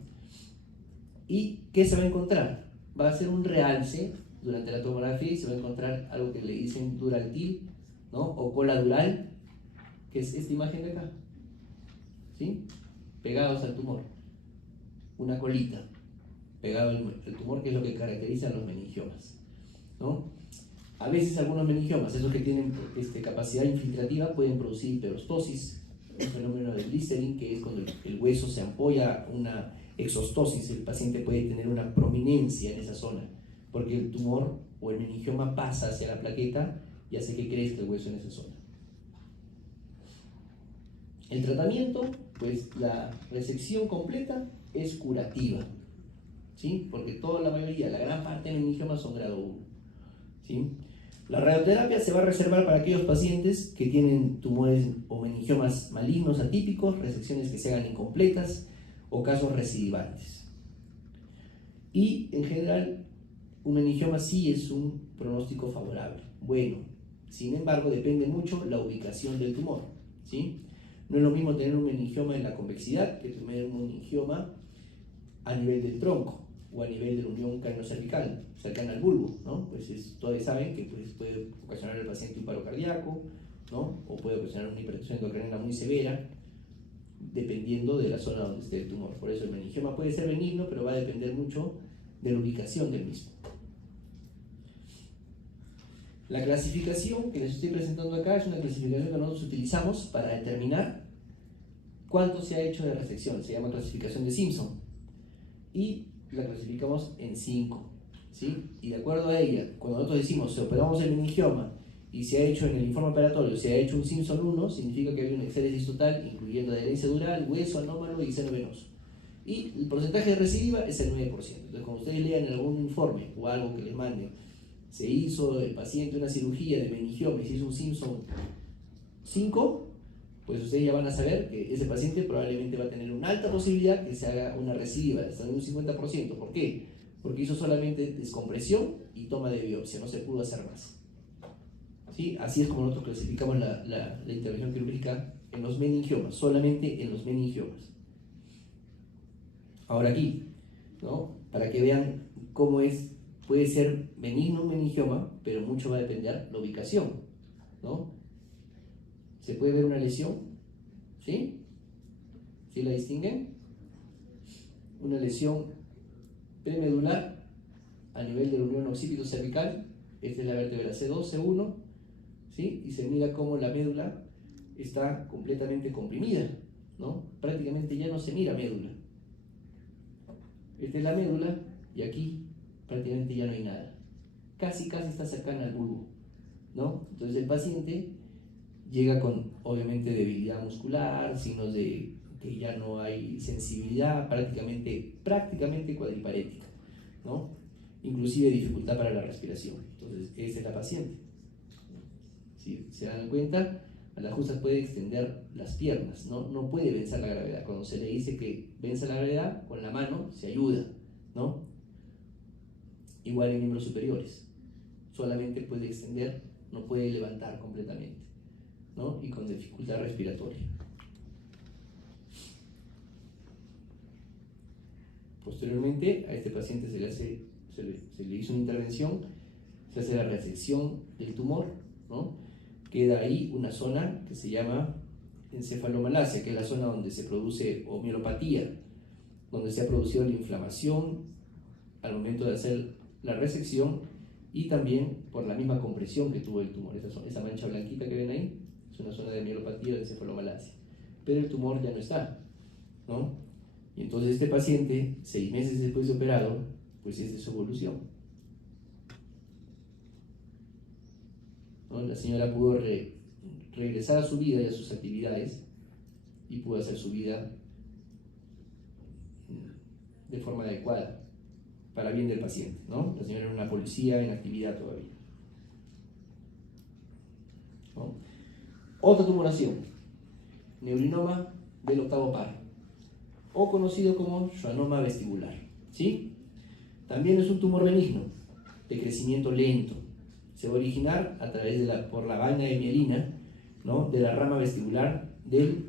¿Y qué se va a encontrar? Va a ser un realce durante la tomografía y se va a encontrar algo que le dicen duraltil, ¿no?, o cola dural, que es esta imagen de acá, ¿sí?, pegados al tumor, una colita pegado al tumor, que es lo que caracteriza a los meningiomas, ¿no? A veces algunos meningiomas, esos que tienen capacidad infiltrativa, pueden producir perostosis, un fenómeno de blistering, que es cuando el hueso se ampolla, una exostosis. El paciente puede tener una prominencia en esa zona, porque el tumor o el meningioma pasa hacia la plaqueta y hace que crezca el hueso en esa zona. El tratamiento, pues la resección completa es curativa, ¿sí?, porque toda la mayoría, la gran parte de meningiomas son grado 1, ¿sí? La radioterapia se va a reservar para aquellos pacientes que tienen tumores o meningiomas malignos atípicos, resecciones que se hagan incompletas o casos recidivantes. Y en general, un meningioma sí es un pronóstico favorable. Bueno, sin embargo, depende mucho la ubicación del tumor, ¿sí? No es lo mismo tener un meningioma en la convexidad que tener un meningioma a nivel del tronco o a nivel de la unión cráneo-cervical, cercana al bulbo, ¿no? Pues todos saben que pues, puede ocasionar al paciente un paro cardíaco, ¿no?, o puede ocasionar una hipertensión endocrinal muy severa, dependiendo de la zona donde esté el tumor. Por eso el meningioma puede ser benigno, pero va a depender mucho de la ubicación del mismo. La clasificación que les estoy presentando acá es una clasificación que nosotros utilizamos para determinar cuánto se ha hecho de resección. Se llama clasificación de Simpson y la clasificamos en 5, ¿sí? Y de acuerdo a ella, cuando nosotros decimos si operamos el meningioma y se ha hecho en el informe operatorio, se ha hecho un Simpson 1, significa que hay una exéresis total, incluyendo adherencia dural, hueso, anómalo y seno venoso. Y el porcentaje de recidiva es el 9%. Entonces, cuando ustedes lean en algún informe o algo que les mande, se hizo el paciente una cirugía de meningioma y se hizo un Simpson 5, pues ustedes ya van a saber que ese paciente probablemente va a tener una alta posibilidad que se haga una recidiva, hasta un 50%. ¿Por qué? Porque hizo solamente descompresión y toma de biopsia, no se pudo hacer más, ¿sí? Así es como nosotros clasificamos la intervención quirúrgica en los meningiomas, solamente en los meningiomas. Ahora aquí, ¿no?, para que vean cómo es, puede ser benigno un meningioma, pero mucho va a depender la ubicación, ¿no? Se puede ver una lesión, ¿sí? ¿Sí la distinguen? Una lesión premedular a nivel de la unión occipito-cervical. Esta es la vértebra C2, C1, ¿sí? Y se mira cómo la médula está completamente comprimida, ¿no? Prácticamente ya no se mira médula. Esta es la médula y aquí prácticamente ya no hay nada. Casi está cercana al bulbo, ¿no? Entonces el paciente llega con, obviamente, debilidad muscular, signos de que ya no hay sensibilidad, prácticamente cuadriparética, ¿no? Inclusive dificultad para la respiración. Entonces, esa es la paciente. Si se dan cuenta, a la justa puede extender las piernas, ¿no? No puede vencer la gravedad. Cuando se le dice que vence la gravedad, con la mano se ayuda, ¿no? Igual en miembros superiores. Solamente puede extender, no puede levantar completamente, ¿no? Y con dificultad respiratoria. Posteriormente, a este paciente se le hizo una intervención, se hace la resección del tumor, ¿no? Queda ahí una zona que se llama encefalomalacia, que es la zona donde se produce o mielopatía, donde se ha producido la inflamación al momento de hacer la resección y también por la misma compresión que tuvo el tumor. Esa mancha blanquita que ven ahí es una zona de mielopatía de encefalomalacia, pero el tumor ya no está, ¿no? Y entonces este paciente, 6 meses después de operado, pues es de su evolución, ¿no? La señora pudo regresar a su vida y a sus actividades y pudo hacer su vida de forma adecuada para bien del paciente, ¿no? La señora era una policía en actividad todavía, ¿no? Otra tumoración, neurinoma del octavo par, o conocido como schwannoma vestibular, ¿sí? También es un tumor benigno, de crecimiento lento. Se va a originar a través por la vaina de mielina, ¿no? De la rama vestibular del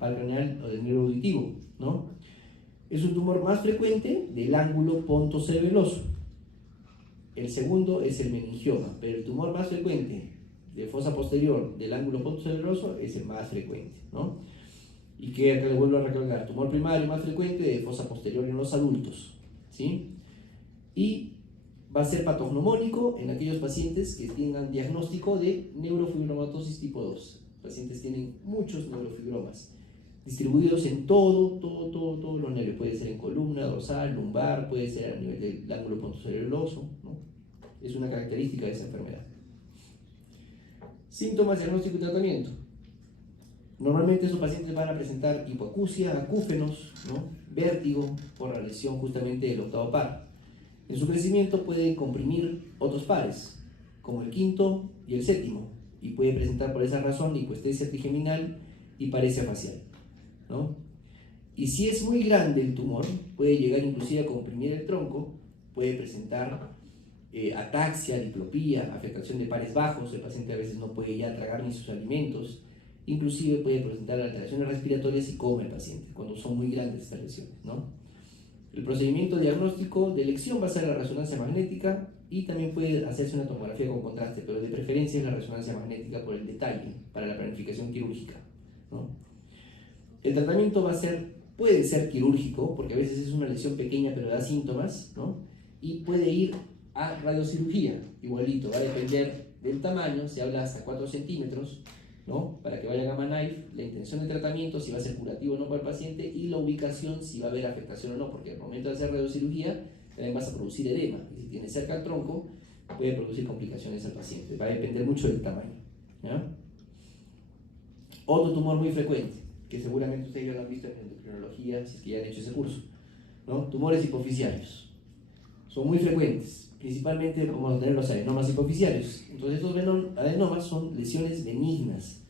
par craneal o del nervio auditivo, ¿no? Es un tumor más frecuente del ángulo pontocerebeloso. El segundo es el meningioma, pero el tumor más frecuente de fosa posterior del ángulo pontocerebeloso es el más frecuente, ¿no? Y que acá le vuelvo a recalcar, tumor primario más frecuente de fosa posterior en los adultos, ¿sí? Y va a ser patognomónico en aquellos pacientes que tengan diagnóstico de neurofibromatosis tipo 2. Los pacientes tienen muchos neurofibromas distribuidos en todos los nervios. Puede ser en columna, dorsal, lumbar, puede ser a nivel del ángulo pontocerebeloso, ¿no? Es una característica de esa enfermedad. Síntomas, diagnóstico y tratamiento. Normalmente esos pacientes van a presentar hipoacusia, acúfenos, ¿no? Vértigo por la lesión justamente del octavo par. En su crecimiento puede comprimir otros pares, como el quinto y el séptimo, y puede presentar por esa razón hipoestesia trigeminal y paresia facial, ¿no? Y si es muy grande el tumor, puede llegar inclusive a comprimir el tronco, puede presentar ataxia, diplopía, afectación de pares bajos, el paciente a veces no puede ya tragar ni sus alimentos, inclusive puede presentar alteraciones respiratorias y coma el paciente, cuando son muy grandes estas lesiones, ¿no? El procedimiento diagnóstico de elección va a ser la resonancia magnética y también puede hacerse una tomografía con contraste, pero de preferencia es la resonancia magnética por el detalle para la planificación quirúrgica, ¿no? El tratamiento puede ser quirúrgico, porque a veces es una lesión pequeña pero da síntomas, ¿no? Y puede ir a radiocirugía, igualito, va a depender del tamaño, se habla hasta 4 centímetros, ¿no? Para que vaya a Gamma Knife, la intención de tratamiento, si va a ser curativo o no para el paciente, y la ubicación, si va a haber afectación o no, porque al momento de hacer radiocirugía también vas a producir edema, y si tiene cerca al tronco, puede producir complicaciones al paciente, va a depender mucho del tamaño, ¿ya? Otro tumor muy frecuente, que seguramente ustedes ya lo han visto en endocrinología, si es que ya han hecho ese curso, ¿no? Tumores hipoficiarios. Son muy frecuentes, principalmente vamos a tener los adenomas hipoficiarios. Entonces estos adenomas son lesiones benignas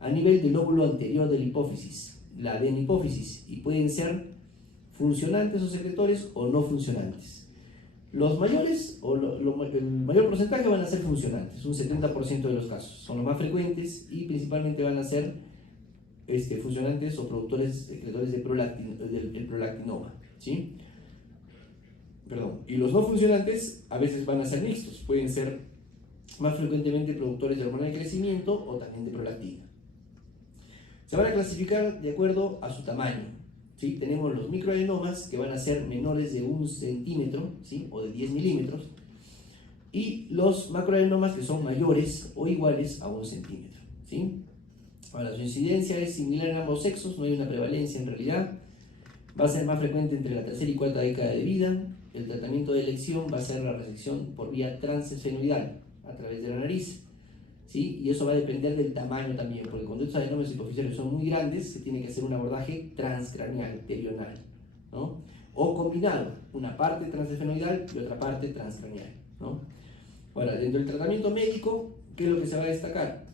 a nivel del lóbulo anterior de la hipófisis, la adenihipófisis, y pueden ser funcionantes o secretores o no funcionantes. Los mayores, el mayor porcentaje van a ser funcionantes, un 70% de los casos. Son los más frecuentes y principalmente van a ser funcionantes o secretores del prolactinoma, ¿sí? Perdón. Y los no funcionantes a veces van a ser mixtos, pueden ser más frecuentemente productores de hormona de crecimiento o también de prolactina. Se van a clasificar de acuerdo a su tamaño, ¿sí? Tenemos los microadenomas que van a ser menores de 1 centímetro, ¿sí? O de 10 milímetros, y los macroadenomas que son mayores o iguales a 1 centímetro, ¿sí? Ahora, su incidencia es similar en ambos sexos, no hay una prevalencia en realidad. Va a ser más frecuente entre la tercera y cuarta década de vida. el tratamiento de elección va a ser la resección por vía transesfenoidal, a través de la nariz, ¿sí? Y eso va a depender del tamaño también, porque cuando estos adenomas hipoficiarios son muy grandes, se tiene que hacer un abordaje transcraneal, terional, ¿no? O combinado, una parte transesfenoidal y otra parte transcraneal, ¿no? Ahora, dentro del tratamiento médico, ¿qué es lo que se va a destacar?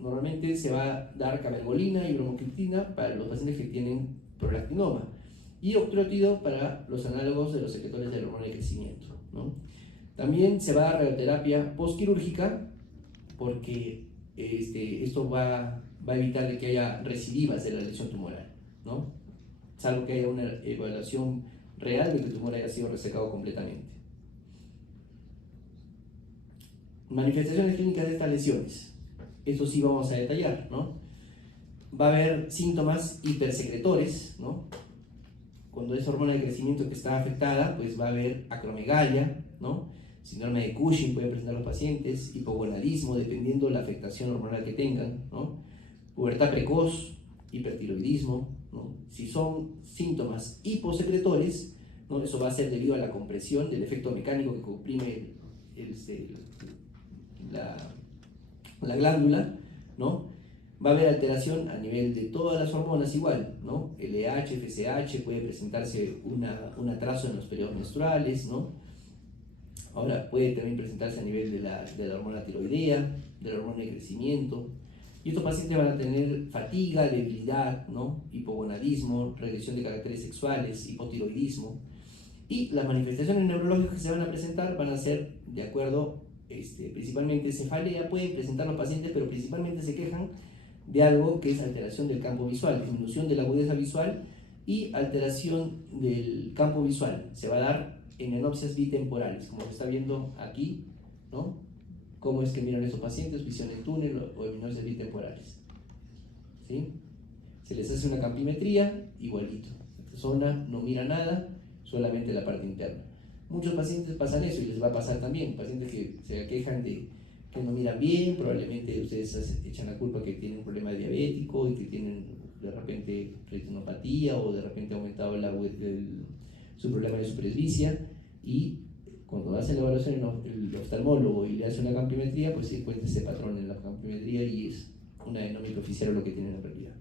Normalmente se va a dar cabergolina y bromocriptina para los pacientes que tienen prolactinoma y octreotido para los análogos de los secretores del hormona de crecimiento, ¿no? También se va a dar radioterapia postquirúrgica porque esto va a evitar de que haya recidivas de la lesión tumoral, ¿no? Salvo que haya una evaluación real de que el tumor haya sido resecado completamente. Manifestaciones clínicas de estas lesiones. Esto sí vamos a detallar, ¿no? Va a haber síntomas hipersecretores, ¿no? Cuando esa hormona de crecimiento que está afectada, pues va a haber acromegalia, ¿no? Síndrome de Cushing pueden presentar los pacientes, hipogonadismo, dependiendo de la afectación hormonal que tengan, ¿no? Pubertad precoz, hipertiroidismo, ¿no? Si son síntomas hiposecretores, ¿no? Eso va a ser debido a la compresión del efecto mecánico que comprime la glándula, ¿no? Va a haber alteración a nivel de todas las hormonas igual, ¿no? LH, FSH, puede presentarse un atraso en los periodos menstruales, ¿no? Ahora puede también presentarse a nivel de la hormona tiroidea, de la hormona de crecimiento. Y estos pacientes van a tener fatiga, debilidad, ¿no? Hipogonadismo, regresión de caracteres sexuales, hipotiroidismo. Y las manifestaciones neurológicas que se van a presentar van a ser de acuerdo, principalmente cefalea, pueden presentar los pacientes, pero principalmente se quejan de algo que es alteración del campo visual, disminución de la agudeza visual y alteración del campo visual. Se va a dar en enopsias bitemporales, como se está viendo aquí, ¿no? Cómo es que miran esos pacientes, visión en túnel o enopsias bitemporales, ¿sí? Se les hace una campimetría, igualito. Esta persona no mira nada, solamente la parte interna. Muchos pacientes pasan eso y les va a pasar también. Pacientes que se quejan de que no miran bien, probablemente ustedes echan la culpa que tienen un problema diabético y que tienen de repente retinopatía o de repente ha aumentado su problema de su presbicia, y cuando hace la evaluación el oftalmólogo y le hace una campimetría, pues se encuentra ese patrón en la campimetría y es un adenoma hipoficiario lo que tienen en realidad.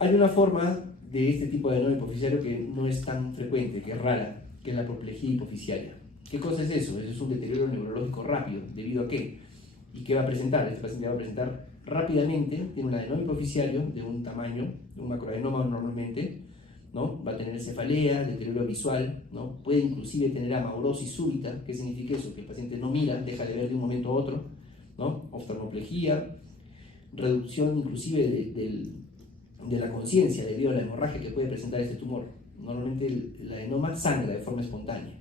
Hay una forma de este tipo de adenoma hipoficiario que no es tan frecuente, que es rara, que es la apoplejía hipoficiaria. ¿Qué cosa es eso? Eso es un deterioro neurológico rápido. ¿Debido a qué? ¿Y qué va a presentar? Este paciente va a presentar rápidamente, tiene un adenoma hipoficiario de un tamaño, un macroadenoma normalmente, ¿no? Va a tener cefalea, deterioro visual, ¿no? Puede inclusive tener amaurosis súbita. ¿Qué significa eso? Que el paciente no mira, deja de ver de un momento a otro, ¿no? Oftalmoplejía, reducción inclusive de la conciencia debido a la hemorragia que puede presentar este tumor. Normalmente el adenoma sangra de forma espontánea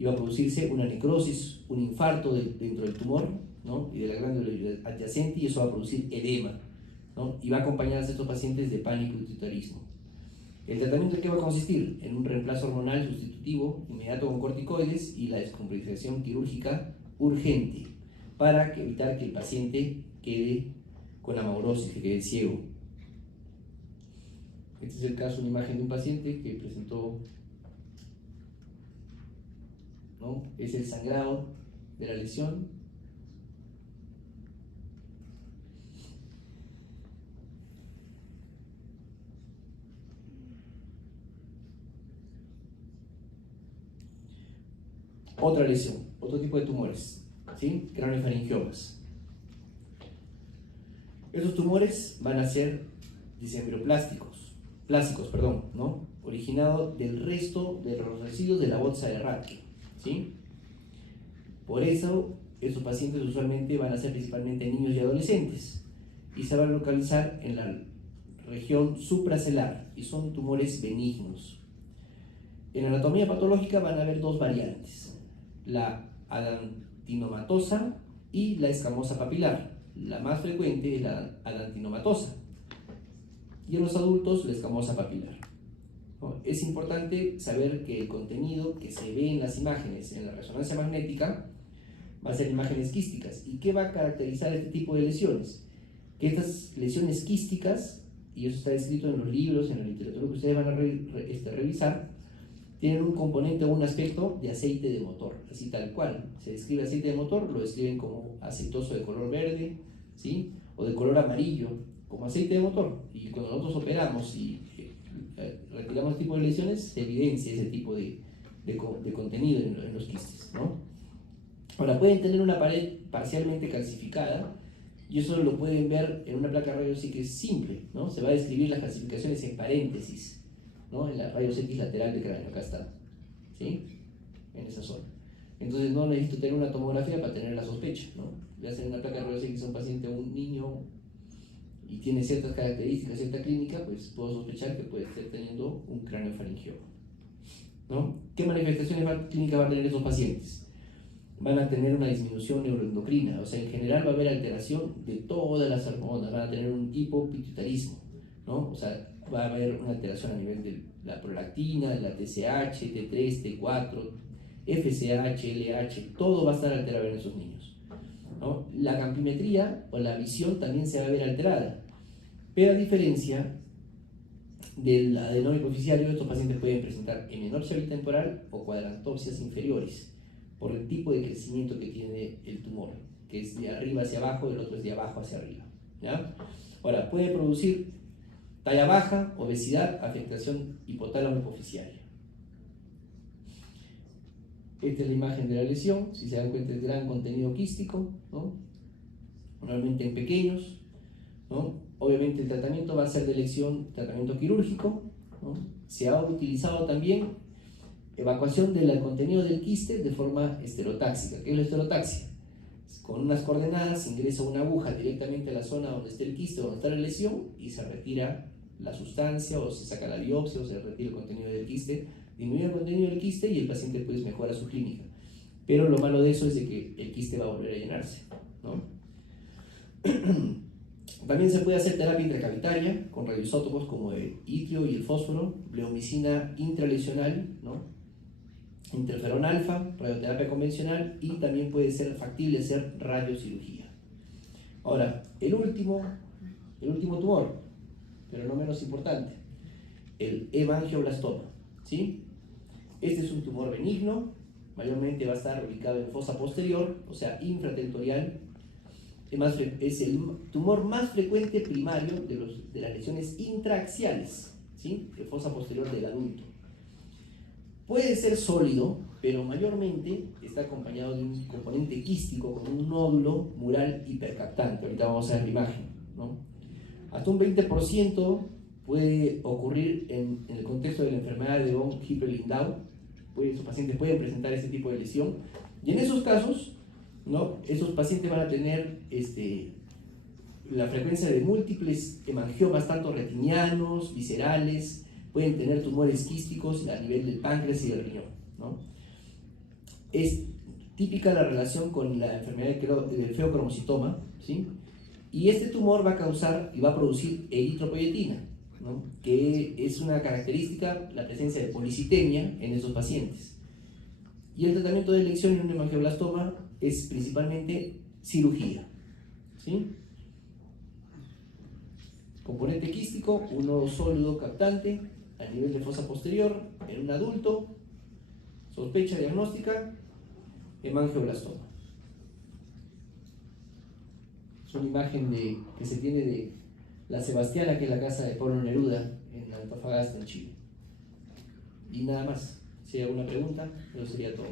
y va a producirse una necrosis, un infarto dentro del tumor, ¿no? Y de la glándula adyacente, y eso va a producir edema, ¿no? Y va a acompañar a estos pacientes de pánico y titarismo. ¿El tratamiento en qué va a consistir? En un reemplazo hormonal sustitutivo inmediato con corticoides y la descompensación quirúrgica urgente para evitar que el paciente quede con amaurosis, que quede ciego. Este es el caso, una imagen de un paciente que presentó, ¿no? Es el sangrado de la lesión. Otra lesión, otro tipo de tumores, ¿sí? Craniofaringiomas. Esos tumores van a ser disembroplásticos, ¿no? Originado del resto de los residuos de la bolsa de Rattke, ¿sí? Por eso, esos pacientes usualmente van a ser principalmente niños y adolescentes y se van a localizar en la región supracelular y son tumores benignos. En anatomía patológica van a haber dos variantes: la adantinomatosa y la escamosa papilar. La más frecuente es la adantinomatosa y en los adultos la escamosa papilar, ¿no? Es importante saber que el contenido que se ve en las imágenes en la resonancia magnética va a ser imágenes quísticas. ¿Y qué va a caracterizar este tipo de lesiones? Que estas lesiones quísticas, y eso está escrito en los libros, en la literatura que ustedes van a revisar, tienen un componente o un aspecto de aceite de motor, así tal cual. Se describe aceite de motor, lo describen como aceitoso de color verde, ¿sí? O de color amarillo, como aceite de motor. Y cuando nosotros operamos y retiramos este tipo de lesiones, se evidencia ese tipo de contenido en los quistes, ¿no? Ahora, pueden tener una pared parcialmente calcificada, y eso lo pueden ver en una placa de rayos X simple, ¿no? Se va a describir las calcificaciones en paréntesis, ¿no? En la rayos X lateral del cráneo, acá está, ¿sí? En esa zona. Entonces no necesito tener una tomografía para tener la sospecha, ¿no? Voy a hacer una placa de rayos X a un paciente, un niño, y tiene ciertas características, cierta clínica, pues puedo sospechar que puede estar teniendo un cráneo faringioma, ¿no? ¿Qué manifestaciones clínicas van a tener esos pacientes? Van a tener una disminución neuroendocrina, o sea, en general va a haber alteración de todas las hormonas, van a tener un hipopituitarismo, ¿no? O sea, va a haber una alteración a nivel de la prolactina, de la TSH, T3, T4, FSH, LH, todo va a estar alterado en esos niños, ¿no? La campimetría o la visión también se va a ver alterada, pero a diferencia del adenoma hipoficiario, estos pacientes pueden presentar hemenopsia bitemporal o cuadrantopsias inferiores, por el tipo de crecimiento que tiene el tumor, que es de arriba hacia abajo, el otro es de abajo hacia arriba, ¿ya? Ahora, puede producir talla baja, obesidad, afectación hipotálamo hipoficiaria. Esta es la imagen de la lesión, si se dan cuenta es gran contenido quístico, ¿no? Normalmente en pequeños, ¿no? Obviamente el tratamiento va a ser de elección, tratamiento quirúrgico, ¿no? Se ha utilizado también evacuación del contenido del quiste de forma esterotáxica. ¿Qué es la esterotaxia? Con unas coordenadas se ingresa una aguja directamente a la zona donde está el quiste, donde está la lesión, y se retira la sustancia, o se saca la biopsia, o se retira el contenido del quiste, disminuye el contenido del quiste y el paciente pues mejora su clínica. Pero lo malo de eso es de que el quiste va a volver a llenarse, ¿no? También se puede hacer terapia intracavitaria con radioisótopos como el itrio y el fósforo, bleomicina intralesional, ¿no? Interferón alfa, radioterapia convencional, y también puede ser factible hacer radiocirugía. Ahora, el último tumor, pero no menos importante, el hemangioblastoma, ¿sí? Este es un tumor benigno, mayormente va a estar ubicado en fosa posterior, o sea, infratentorial. Es el tumor más frecuente primario de las lesiones intraaxiales, ¿sí? De fosa posterior del adulto. Puede ser sólido, pero mayormente está acompañado de un componente quístico con un nódulo mural hipercaptante. Ahorita vamos a ver la imagen, ¿no? Hasta un 20% puede ocurrir en el contexto de la enfermedad de von Hippel-Lindau. Esos pacientes pueden presentar este tipo de lesión, y en esos casos, ¿no? Esos pacientes van a tener la frecuencia de múltiples hemangiomas, tanto retinianos, viscerales, pueden tener tumores quísticos a nivel del páncreas y del riñón, ¿no? Es típica la relación con la enfermedad del feocromocitoma, ¿sí? Y este tumor va a causar y va a producir eritropoyetina, ¿no? Que es una característica, la presencia de policitemia en esos pacientes. Y el tratamiento de elección en un hemangioblastoma es principalmente cirugía, ¿sí? Componente quístico, un nodo sólido captante a nivel de fosa posterior en un adulto, sospecha diagnóstica, hemangioblastoma. Es una imagen que se tiene de la Sebastiana, que es la casa de Pablo Neruda en Antofagasta, en Chile. Y nada más. Si hay alguna pregunta, eso sería todo.